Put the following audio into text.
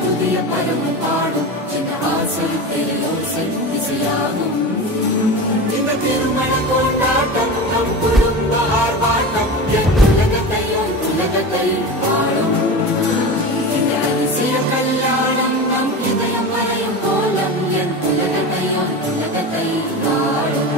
புதிய பருவம் பாடும் இந்த ஆசை பெரியோசை இசையாகும். இந்த திருமண கொண்டாட்டம் நம் குடும்ப ஆர்ப்பாட்டம் என் உலகத்தை வாழும். இந்த அதிசய கல்யாணம் நம் இதயம் வரையும் கோலம் என் உலகத்தை வாழும்.